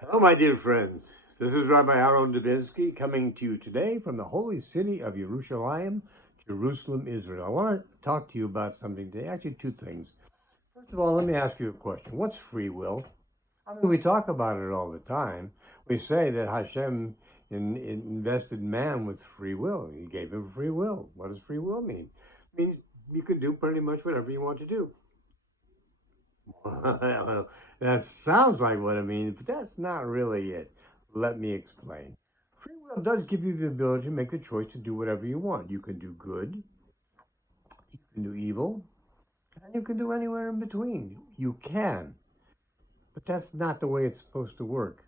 Hello, my dear friends. This is Rabbi Aharon Dobinsky coming to you today from the holy city of Yerushalayim, Jerusalem, Israel. I want to talk to you about something today, actually two things. First of all, let me ask you a question. What's free will? I mean, we talk about it all the time. We say that Hashem invested man with free will. He gave him free will. What does free will mean? It means you can do pretty much whatever you want to do. Well, that sounds like what it means, but that's not really it. Let me explain. Free will does give you the ability to make the choice to do whatever you want. You can do good, you can do evil, and you can do anywhere in between. You can, but that's not the way it's supposed to work.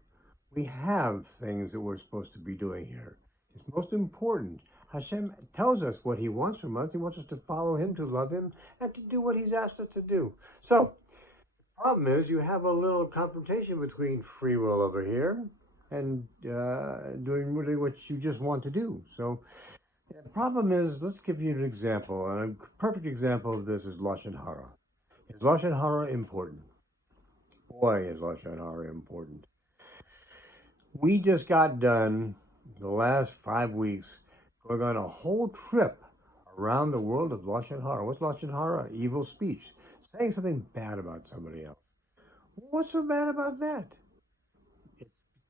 We have things that we're supposed to be doing here. It's most important. Hashem tells us what He wants from us. He wants us to follow Him, to love Him, and to do what He's asked us to do. So, problem is you have a little confrontation between free will over here and doing really what you just want to do. So the problem is, let's give you an example. And a perfect example of this is lashon harah. Is lashon harah important? Boy, is lashon harah important. We just got done the last 5 weeks going on a whole trip around the world of lashon harah. What's lashon harah? Evil speech. Saying something bad about somebody else. What's so bad about that?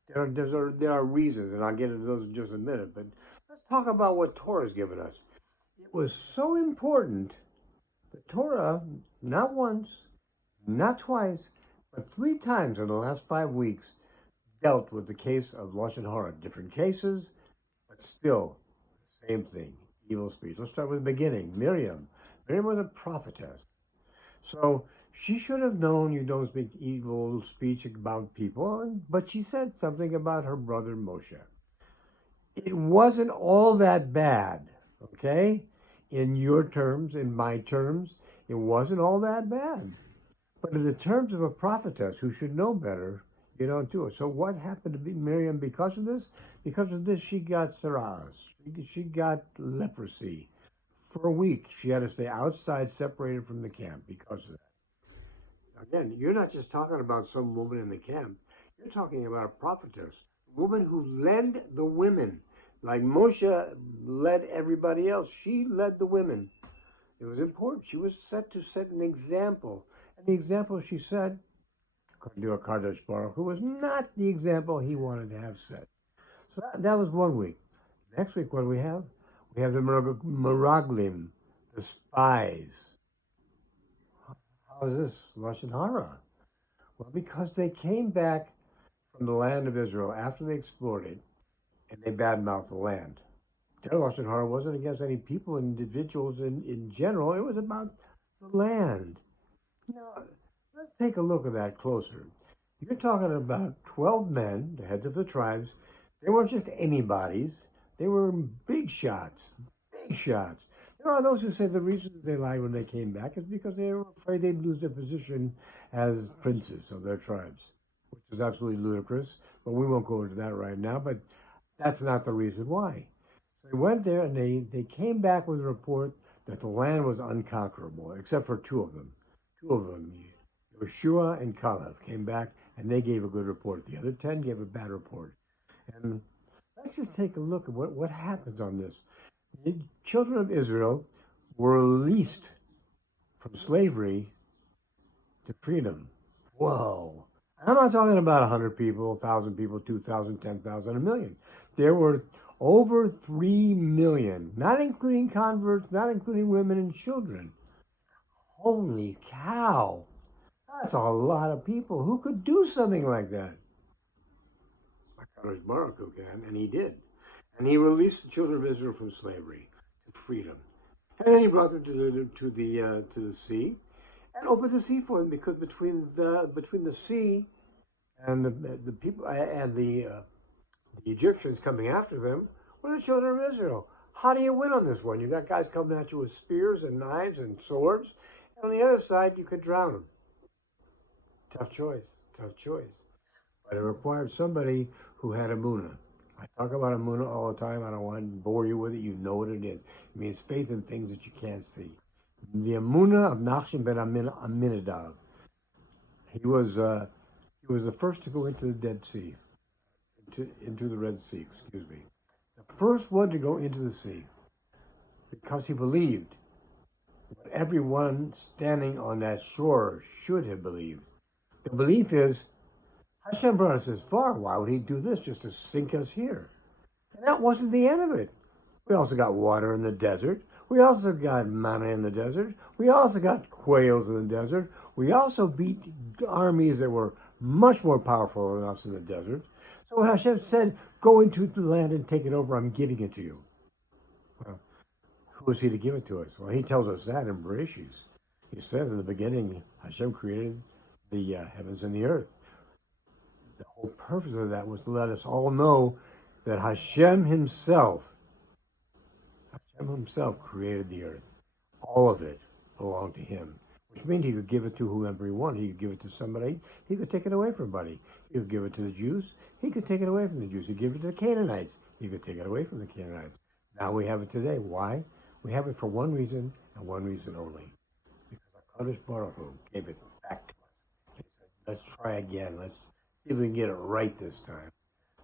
There are reasons, and I'll get into those in just a minute, but let's talk about what Torah has given us. It was so important that Torah, not once, not twice, but 3 times in the last 5 weeks, dealt with the case of lashon harah. Different cases, but still the same thing, evil speech. Let's start with the beginning. Miriam. Miriam was a prophetess. So she should have known you don't speak evil speech about people, but she said something about her brother Moshe. It wasn't all that bad, okay? In your terms, in my terms, it wasn't all that bad. But in the terms of a prophetess who should know better, you don't do it. So what happened to Miriam because of this? Because of this, she got saras. She got leprosy. For a week, she had to stay outside, separated from the camp because of that. Again, you're not just talking about some woman in the camp. You're talking about a prophetess, a woman who led the women. Like Moshe led everybody else, she led the women. It was important. She was set to set an example. And the example she set, according to Kadosh Baruch Hu, was not the example he wanted to have set. So that was 1 week. Next week, what do we have? We have the Meraglim, the spies. How is this lashon harah? Well, because they came back from the land of Israel after they explored it, and they badmouthed the land. Their lashon harah wasn't against any people, individuals in general. It was about the land. Now, let's take a look at that closer. You're talking about 12 men, the heads of the tribes. They weren't just anybody's. They were big shots, big shots. There are those who say the reason they lied when they came back is because they were afraid they'd lose their position as princes of their tribes, which is absolutely ludicrous, but we won't go into that right now, but that's not the reason why. So they went there and they came back with a report that the land was unconquerable, except for two of them. Two of them, Yeshua and Caleb, came back and they gave a good report. The other 10 gave a bad report. And let's just take a look at what happens on this. The children of Israel were released from slavery to freedom. Whoa. I'm not talking about 100 people, 1,000 people, 2,000, 10,000, a million. There were over 3 million, not including converts, not including women and children. Holy cow. That's a lot of people. Who could do something like that? Kadosh Baruch Hu can, and he did. And he released the children of Israel from slavery to freedom. And then he brought them to the sea and opened the sea for them, because between the sea and the people and the Egyptians coming after them were the children of Israel. How do you win on this one? You got guys coming at you with spears and knives and swords, and on the other side you could drown them. Tough choice, tough choice. But it required somebody who had emunah. I talk about emunah all the time. I don't want to bore you with it. You know what it is. It means faith in things that you can't see. The emunah of Nachshon ben Aminadab. He was He was the first to go into the Dead Sea, into the Red Sea, excuse me. The first one to go into the sea because he believed what everyone standing on that shore should have believed. The belief is, Hashem brought us this far. Why would he do this just to sink us here? And that wasn't the end of it. We also got water in the desert. We also got manna in the desert. We also got quails in the desert. We also beat armies that were much more powerful than us in the desert. So when Hashem said, go into the land and take it over, I'm giving it to you. Well, who is he to give it to us? Well, he tells us that in Bereshit. He says in the beginning, Hashem created the heavens and the earth. The whole purpose of that was to let us all know that Hashem himself created the earth. All of it belonged to him, which means he could give it to whoever he wanted. He could give it to somebody. He could take it away from somebody. He could give it to the Jews. He could take it away from the Jews. He could give it to the Canaanites. He could take it away from the Canaanites. Now we have it today. Why? We have it for one reason and one reason only. Because HaKadosh Baruch Hu gave it back to us. He said, let's try again. Let's see if we can get it right this time.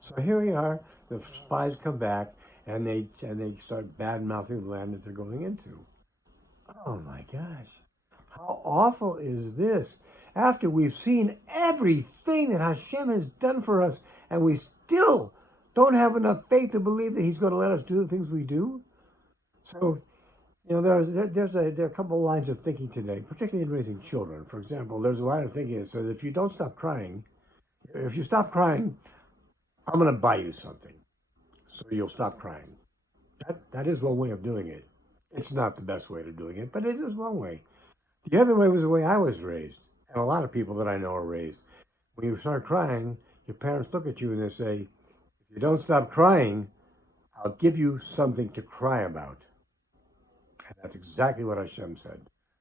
So here we are. The spies come back, and they start bad-mouthing the land that they're going into. Oh, my gosh. How awful is this? After we've seen everything that Hashem has done for us, and we still don't have enough faith to believe that he's going to let us do the things we do? So, you know, there are a couple of lines of thinking today, particularly in raising children. For example, there's a line of thinking that says, if you don't stop crying, if you stop crying, I'm going to buy you something, so you'll stop crying. That is one way of doing it. It's not the best way of doing it, but it is one way. The other way was the way I was raised, and a lot of people that I know are raised. When you start crying, your parents look at you and they say, if you don't stop crying, I'll give you something to cry about. And that's exactly what Hashem said.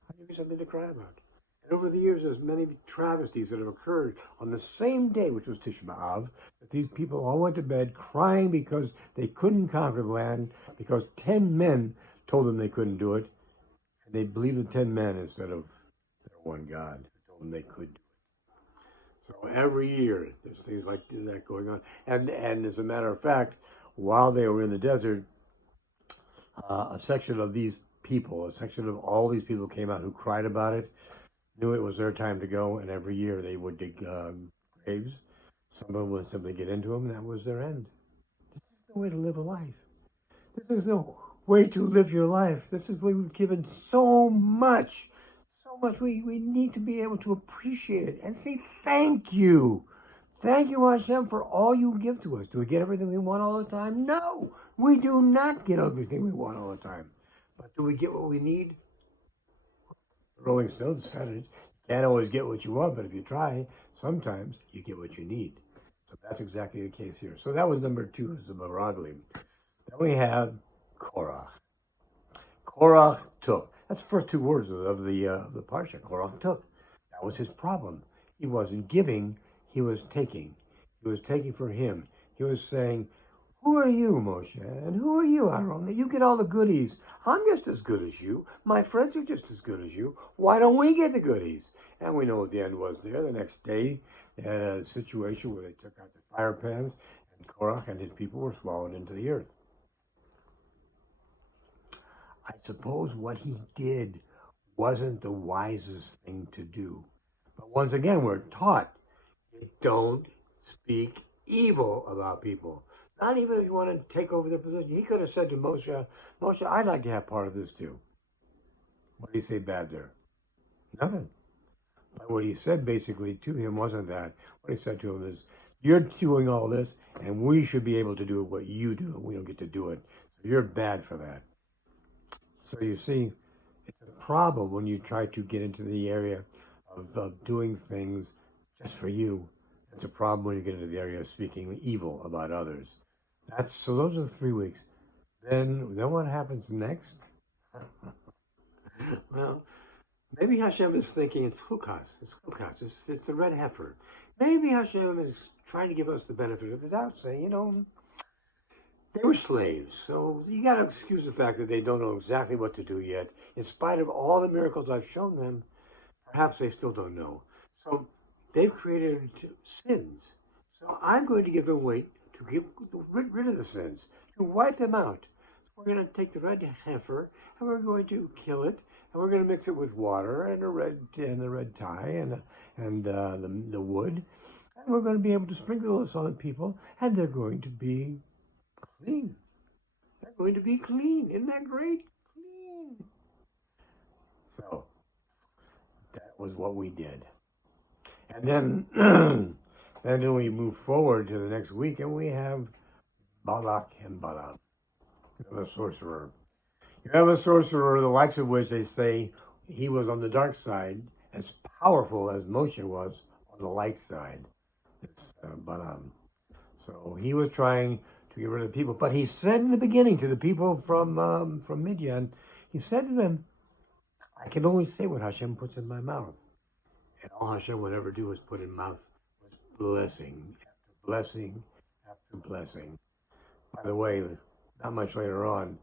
I'll give you something to cry about. And over the years, there's many travesties that have occurred on the same day, which was Tisha B'Av, that these people all went to bed crying because they couldn't conquer the land, because 10 men told them they couldn't do it, and they believed the 10 men instead of their one God who told them they could do it. So every year, there's things like that going on. And as a matter of fact, while they were in the desert, a section of these people, a section of all these people came out who cried about it, knew it was their time to go, and every year they would dig graves. Some of them would simply get into them, and that was their end. This is the way to live a life. This is no way to live your life. This is where we've given so much. So much. We need to be able to appreciate it and say thank you. Thank you, Hashem, for all you give to us. Do we get everything we want all the time? No, we do not get everything we want all the time. But do we get what we need? Rolling Stones said it. You can't always get what you want, but if you try, sometimes you get what you need. So that's exactly the case here. So that was number 2, is the Meraglim. Then we have Korach. Korach took. That's the first 2 words of the parsha. Korach took. That was his problem. He wasn't giving, he was taking. He was taking for him. He was saying, who are you, Moshe? And who are you, Aharon? That you get all the goodies. I'm just as good as you. My friends are just as good as you. Why don't we get the goodies? And we know what the end was there. The next day, they had a situation where they took out the fire pans, and Korach and his people were swallowed into the earth. I suppose what he did wasn't the wisest thing to do. But once again, we're taught, don't speak evil about people. Not even if you want to take over their position. He could have said to Moshe, Moshe, I'd like to have part of this too. What did he say bad there? Nothing. But what he said basically to him wasn't that. What he said to him is, you're doing all this, and we should be able to do what you do, and we don't get to do it. So you're bad for that. So you see, it's a problem when you try to get into the area of doing things just for you. It's a problem when you get into the area of speaking evil about others. So those are the 3 weeks. Then what happens next? Well, maybe Hashem is thinking it's chukas. It's the red heifer. Maybe Hashem is trying to give us the benefit of the doubt, saying, they were slaves. So you got to excuse the fact that they don't know exactly what to do yet. In spite of all the miracles I've shown them, perhaps they still don't know. So they've created sins. So I'm going to give them weight to get rid of the sins, to wipe them out. We're going to take the red heifer and we're going to kill it, and we're going to mix it with water and the red tie and the wood, and we're going to be able to sprinkle this on the people, and they're going to be clean. They're going to be clean. Isn't that great? Clean. So that was what we did, and then then we move forward to the next week, and we have Balak and Balaam. You have a sorcerer. You have a sorcerer, the likes of which they say he was on the dark side, as powerful as Moshe was on the light side. It's Balaam. So he was trying to get rid of the people. But he said in the beginning to the people from Midian, he said to them, I can only say what Hashem puts in my mouth. And all Hashem would ever do was put in mouth was blessing after blessing after blessing. By the way, not much later on,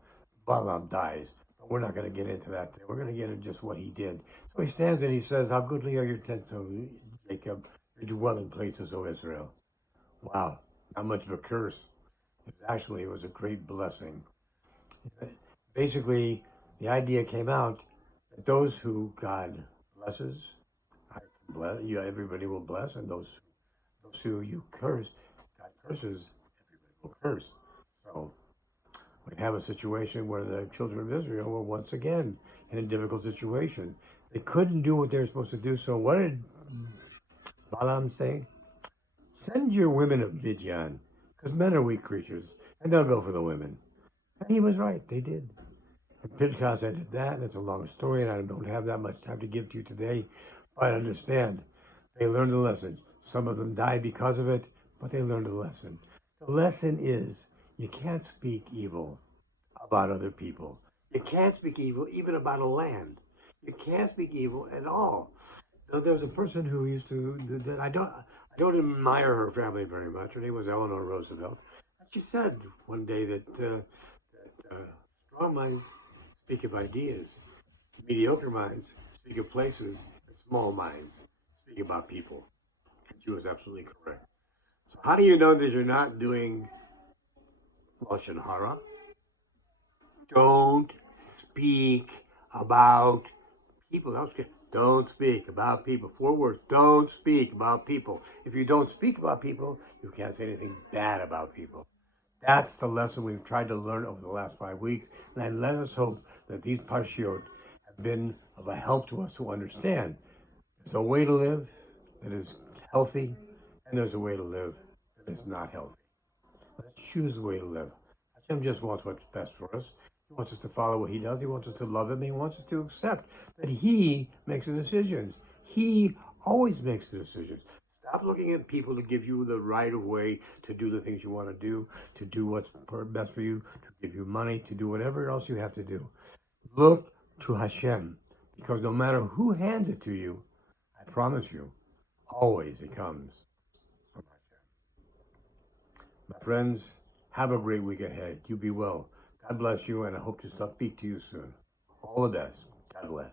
Balaam dies. But we're not going to get into that. We're going to get into just what he did. So he stands and he says, how goodly are your tents, O Jacob, your dwelling places, O Israel. Wow, not much of a curse. It was a great blessing. Basically, the idea came out that those who God blesses, everybody will bless, and those who you curse, God curses, everybody will curse. So we have a situation where the children of Israel were once again in a difficult situation. They couldn't do what they were supposed to do, so what did Balaam say? Send your women of Midian, because men are weak creatures, and they'll go for the women. And he was right, they did. And Pinchas ended that, and it's a long story, and I don't have that much time to give to you today, but understand, they learned a lesson. Some of them died because of it, but they learned a lesson. The lesson is, you can't speak evil about other people. You can't speak evil even about a land. You can't speak evil at all. So there was a person who used to, that I don't admire her family very much. Her name was Eleanor Roosevelt. And she said one day that strong minds speak of ideas, mediocre minds speak of places, and small minds speak about people. And she was absolutely correct. So how do you know that you're not doing lashon harah? Don't speak about people. Don't speak about people. 4 words. Don't speak about people. If you don't speak about people, you can't say anything bad about people. That's the lesson we've tried to learn over the last 5 weeks. And let us hope that these parshiot have been of a help to us to understand there's a way to live that is healthy, and there's a way to live that is not healthy. Let's choose the way to live. Hashem just wants what's best for us. He wants us to follow what he does. He wants us to love him. He wants us to accept that he makes the decisions. He always makes the decisions. Stop looking at people to give you the right of way to do the things you want to do what's best for you, to give you money, to do whatever else you have to do. Look to Hashem, because no matter who hands it to you, I promise you, always it comes from Hashem. My friends, have a great week ahead. You be well. God bless you, and I hope to speak to you soon. All the best. God bless.